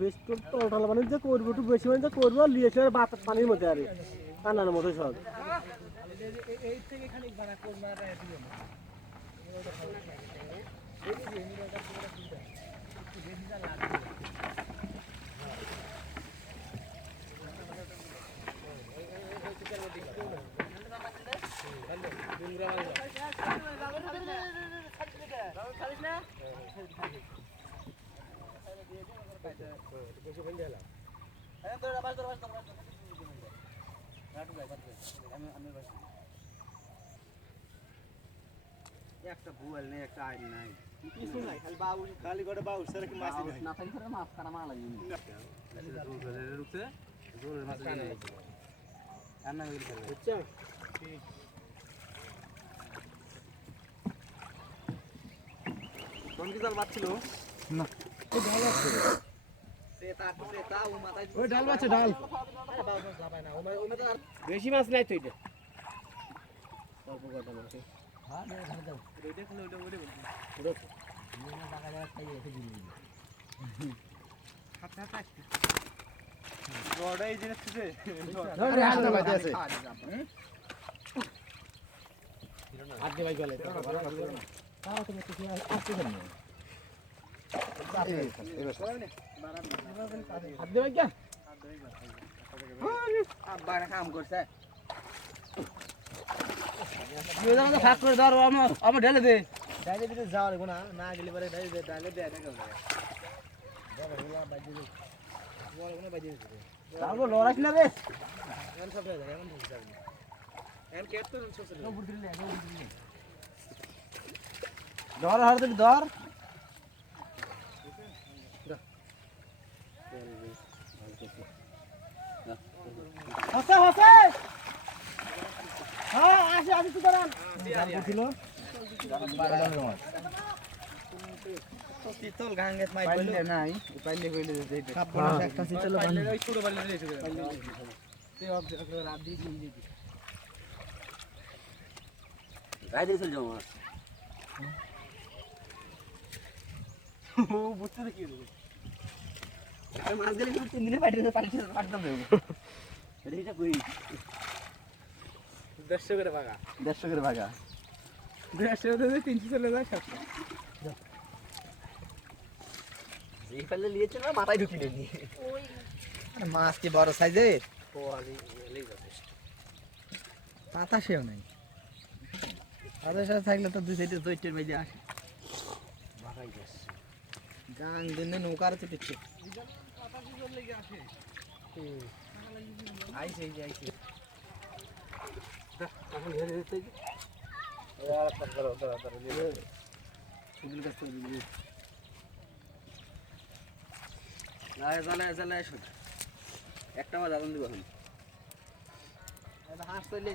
বেশ টোটাল মানে যে করবো একটু বেশি মানে যে করবো লিয়েছে বাতাস পানির মধ্যে আর কান্নার মতো সব এই থেকে খানিক বাড়া করবো একটা ভুয়াল নেই একটা আইন নাই কিছু নাই খালি বাবু খালি করে বাবু স্যার কি মাছ নাই না থাকি মাছ কাটা মাছ লাগে রুখতে জোরের মাছ কানে রান্না করে ফেলবে বুঝছো কোন কি জাল বাচ্ছিল না ও ডাল আছে ওই ডাল আছে ডাল বেশি মাছ নাই তো এটা অল্প কটা মাছ হ্যাঁ ধরে দাও ওইটা খেলে ওইটা ওইটা পুরো নিয়ে টাকা দেওয়া খাই রেখে দিবি হাতে হাতে বড় এই জিনিস আছে ধরে হাতে বাজে আছে হাত দিয়ে ভাই গলে তাও তুমি কিছু আসতে কেন হাত দিয়ে ভাই কেন আব্বা কাম করছে ফাঁক করে ধরো আমার ঢেলে দে ডাইলে দিতে যাওয়া লাগবে না না গেলে পরে ডাইলে দেয় না কেউ তারপর লড়াইস না রে ধর হার দিবি ধর হাসে হাসে হ্যাঁ আসে আসে তুই দাঁড়ান ছিল পিতল গাঙ্গেত মাই পাইলে নাই পাইলে কইলে যে একটা শীতল পাইলে ওই ছোট পাইলে দিয়েছে তে রাত দিয়ে দিয়ে দি রাইতে চল যাও মাছ ও বুঝতে দেখি মাছ গেলে 3 দিনে পাইতে পারতাম দেব এটা কই 150 করে ভাগা 150 করে ভাগা 150 থেকে 300 চলে যায় 700 এই ফেলে নিয়েছে না মাথায় ঢুকি নেই ওই মাছ কি বড় সাইজের ও আলি এলেই যথেষ্ট পাতা সেও নাই আদার সাথে থাকলে তো দুই সাইডে দইটের বাইরে আসে ভাগাই যাচ্ছে গাং দিনে নৌকার চিটিচ্ছে পাতা কি জল লেগে আসে আইছে এই যে আইছে এখন ঘেরে দিতে আর একটা ধরো ধরো ধরো নিয়ে সুবিল কাছে দিবি জ্বালায় একটা মাছ আগুন দিব এখন হাঁস চলে